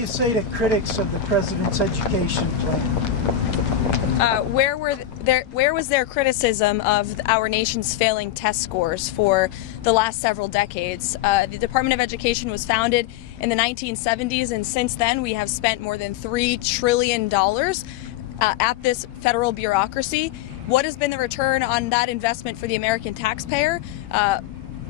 you say to critics of the president's education plan? Where was their criticism of our nation's failing test scores for the last several decades? The Department of Education was founded in the 1970s, and since then we have spent more than $3 trillion at this federal bureaucracy. What has been the return on that investment for the American taxpayer?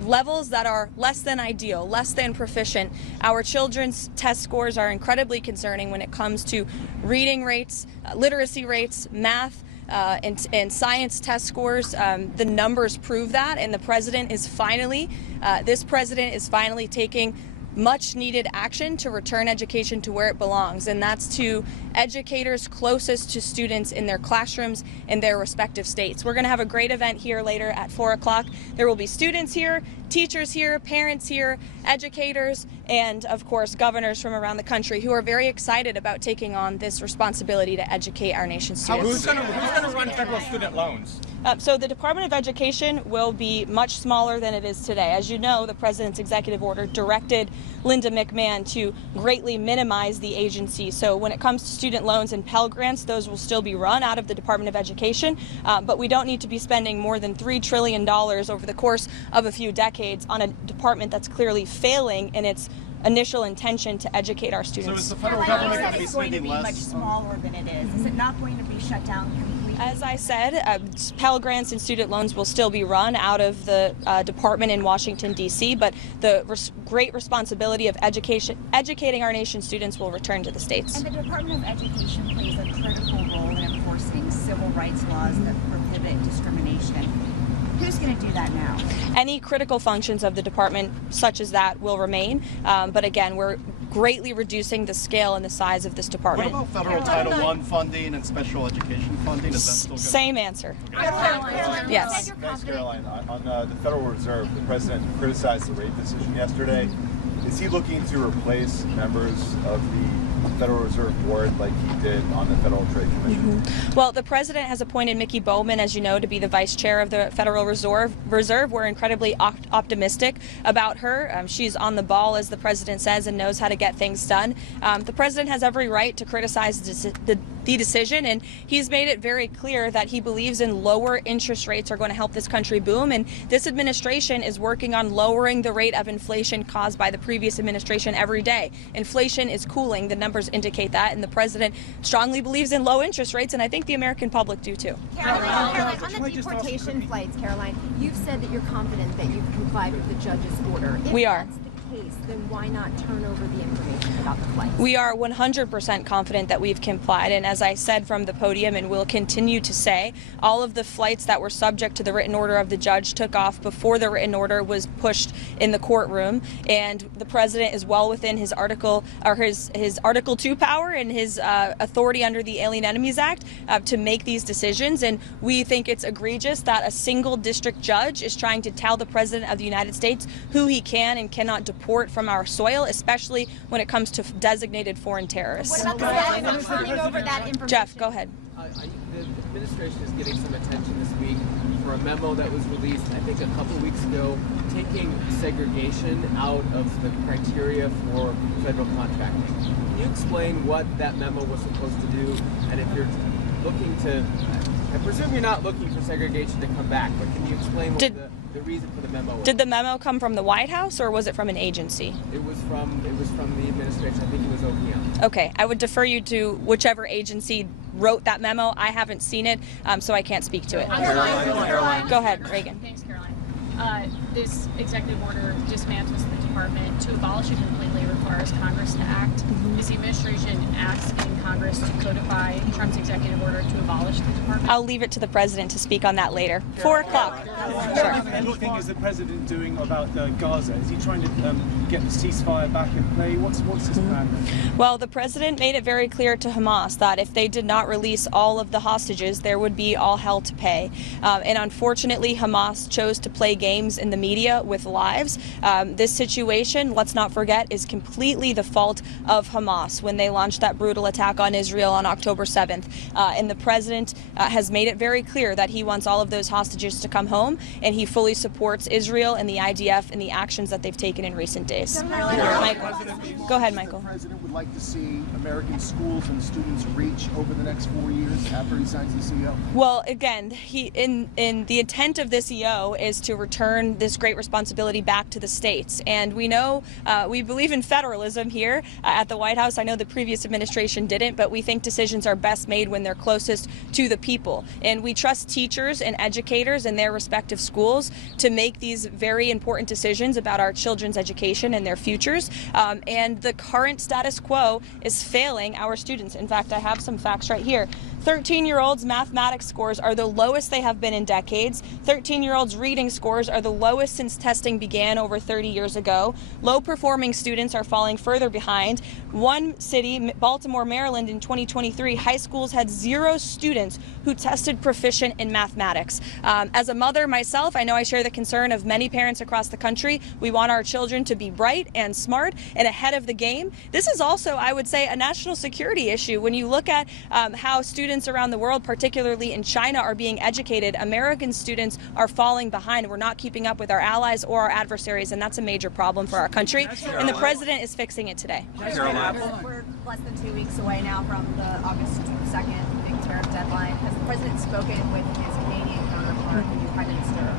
Levels that are less than ideal, less than proficient. Our children's test scores are incredibly concerning when it comes to reading rates, literacy rates, math, and science test scores. The numbers prove that, and this president is finally taking much needed action to return education to where it belongs, and that's to educators closest to students in their classrooms in their respective states. We're going to have a great event here later at 4 o'clock. There will be students here, teachers here, parents here, educators, and of course governors from around the country who are very excited about taking on this responsibility to educate our nation's students. Who's going to run federal student loans? So the Department of Education will be much smaller than it is today. As you know, the president's executive order directed Linda McMahon to greatly minimize the agency. So when it comes to student loans and Pell Grants, those will still be run out of the Department of Education, but we don't need to be spending more than $3 trillion over the course of a few decades on a department that's clearly failing in its initial intention to educate our students. So is the federal government going to be spending less? Much smaller than it is. Is it not going to be shut down completely? As I said, Pell Grants and student loans will still be run out of the department in Washington, D.C., but the great responsibility of educating our nation's students will return to the states. And the Department of Education plays a critical role in enforcing civil rights laws that prohibit discrimination. Who's going to do that now? Any critical functions of the department, such as that, will remain. But again, we're greatly reducing the scale and the size of this department. What about federal Title I funding and special education funding? Is that still good? Same answer. Yes. Thanks, Caroline. On the Federal Reserve, the president criticized the rate decision yesterday. Is he looking to replace members of the Federal Reserve Board like he did on the Federal Trade Commission? Well, the president has appointed Mickey Bowman, as you know, to be the vice chair of the Federal Reserve. We're incredibly optimistic about her. She's on the ball, as the president says, and knows how to get things done. The president has every right to criticize the decision, and he's made it very clear that he believes in lower interest rates are going to help this country boom, and this administration is working on lowering the rate of inflation caused by the previous administration every day. Inflation is cooling. The numbers indicate that, and the president strongly believes in low interest rates, and I think the American public do too. Caroline, on the deportation flights, Caroline, you've said that you're confident that you've complied with the judge's order. We are. Case, then why not turn over the information about the flights? We are 100% confident that we've complied, and as I said from the podium and will continue to say, all of the flights that were subject to the written order of the judge took off before the written order was pushed in the courtroom, and the president is well within his Article 2 power and his authority under the Alien Enemies Act to make these decisions, and we think it's egregious that a single district judge is trying to tell the president of the United States who he can and cannot deport from our soil, especially when it comes to designated foreign terrorists. What about the status of turning over that information? Jeff, go ahead. The administration is getting some attention this week for a memo that was released, I think, a couple weeks ago, taking segregation out of the criteria for federal contracting. Can you explain what that memo was supposed to do, and if you're looking to, I presume you're not looking for segregation to come back, but can you explain what the reason for the memo was? Did the memo come from the White House, or was it from an agency? It was from the administration. I think it was OPM. Okay, I would defer you to whichever agency wrote that memo. I haven't seen it, so I can't speak to it. Caroline. Go ahead, Reagan. Thanks, Caroline. This executive order dismantles the department. To abolish it completely requires Congress to act. Is the administration asking Congress to codify Trump's executive order to abolish the department? I'll leave it to the president to speak on that later. 4 o'clock. Sure. Anything is the president doing about Gaza? Is he trying to get the ceasefire back in play? What's his plan? Well, the president made it very clear to Hamas that if they did not release all of the hostages, there would be all hell to pay. And unfortunately, Hamas chose to play games in the media with lives. This situation, let's not forget, is completely the fault of Hamas. Hamas when they launched that brutal attack on Israel on October 7th. And the president has made it very clear that he wants all of those hostages to come home, and he fully supports Israel and the IDF and the actions that they've taken in recent days. Michael. Go ahead, Michael. The president would like to see American schools and students reach over the next 4 years after he signs the EO? Well, again, in the intent of this EO is to return this great responsibility back to the states. And we know, we believe in federalism here at the White House. I know the previous administration didn't, but we think decisions are best made when they're closest to the people. And we trust teachers and educators in their respective schools to make these very important decisions about our children's education and their futures. And the current status quo is failing our students. In fact, I have some facts right here. 13-year-olds' mathematics scores are the lowest they have been in decades. 13-year-olds' reading scores are the lowest since testing began over 30 years ago. Low-performing students are falling further behind. One city, Baltimore, Maryland, in 2023, high schools had 0 students who tested proficient in mathematics. As a mother myself, I know I share the concern of many parents across the country. We want our children to be bright and smart and ahead of the game. This is also, I would say, a national security issue. When you look at how students around the world, particularly in China, are being educated, American students are falling behind. We're not keeping up with our allies or our adversaries, and that's a major problem for our country. And the president is fixing it today. We're less than 2 weeks away now from the August 2nd big tariff deadline. Has the president spoken with his Canadian counterpart, the new Prime Minister?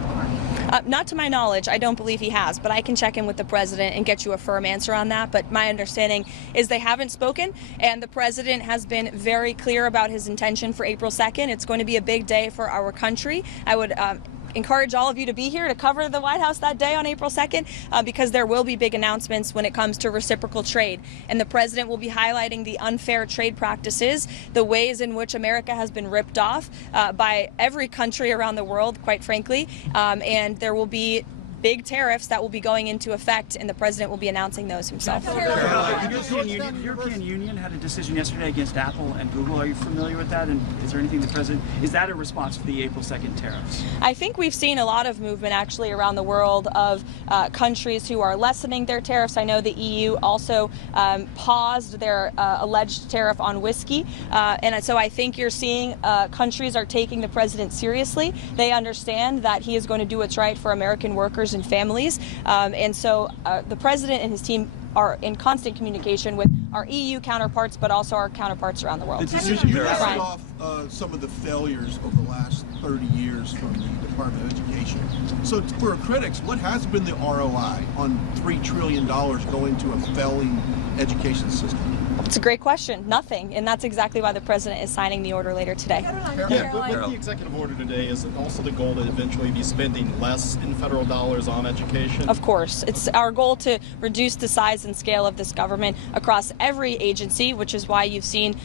Not to my knowledge, I don't believe he has, but I can check in with the president and get you a firm answer on that. But my understanding is they haven't spoken, and the president has been very clear about his intention for April 2nd. It's going to be a big day for our country. I would encourage all of you to be here to cover the White House that day on April 2nd because there will be big announcements when it comes to reciprocal trade. And the president will be highlighting the unfair trade practices, the ways in which America has been ripped off by every country around the world, quite frankly. And there will be big tariffs that will be going into effect, and the president will be announcing those himself. The European Union had a decision yesterday against Apple and Google. Are you familiar with that? And is there anything the president, is that a response to the April 2nd tariffs? I think we've seen a lot of movement actually around the world of countries who are lessening their tariffs. I know the EU also paused their alleged tariff on whiskey. And so I think you're seeing countries are taking the president seriously. They understand that he is going to do what's right for American workers and families. And so the president and his team are in constant communication with our EU counterparts, but also our counterparts around the world. You listed off some of the failures over the last 30 years from the Department of Education. So for critics, what has been the ROI on $3 trillion going to a failing education system? It's a great question. Nothing. And that's exactly why the president is signing the order later today. Yeah, with the executive order today, is it also the goal to eventually be spending less in federal dollars on education? Of course. It's our goal to reduce the size and scale of this government across every agency, which is why you've seen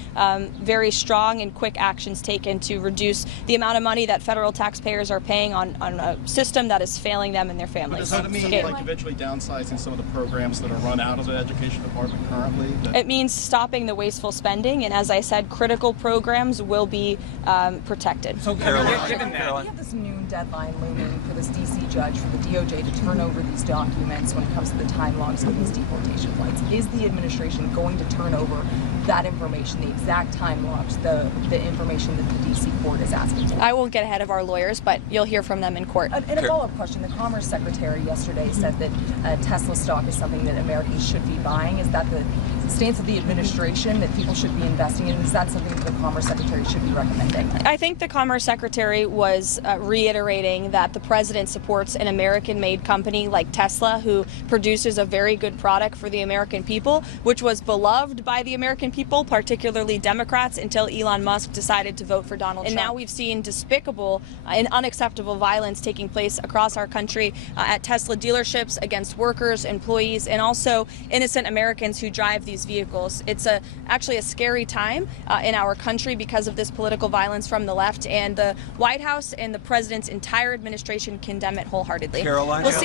very strong and quick actions taken to reduce the amount of money that federal taxpayers are paying on a system that is failing them and their families. But does that mean like eventually downsizing some of the programs that are run out of the education department currently? It means stopping the wasteful spending, and as I said, critical programs will be protected. So Karoline, given that, we have this noon deadline looming for this DC judge for the DOJ to turn over these documents when it comes to the time logs of these deportation flights. Is the administration going to turn over that information, the exact time logs, the information that the DC court is asking for? I won't get ahead of our lawyers, but you'll hear from them in court. And a follow-up question. The Commerce Secretary yesterday said that Tesla stock is something that Americans should be buying. Is that the stance of the administration, that people should be investing in? Is that something that the Commerce Secretary should be recommending? I think the Commerce Secretary was reiterating that the president supports an American-made company like Tesla, who produces a very good product for the American people, which was beloved by the American people, particularly Democrats, until Elon Musk decided to vote for Donald Trump. And now we've seen despicable and unacceptable violence taking place across our country at Tesla dealerships against workers, employees, and also innocent Americans who drive these vehicles. It's actually a scary time in our country because of this political violence from the left, and the White House and the president's entire administration condemn it wholeheartedly. Karoline, We'll see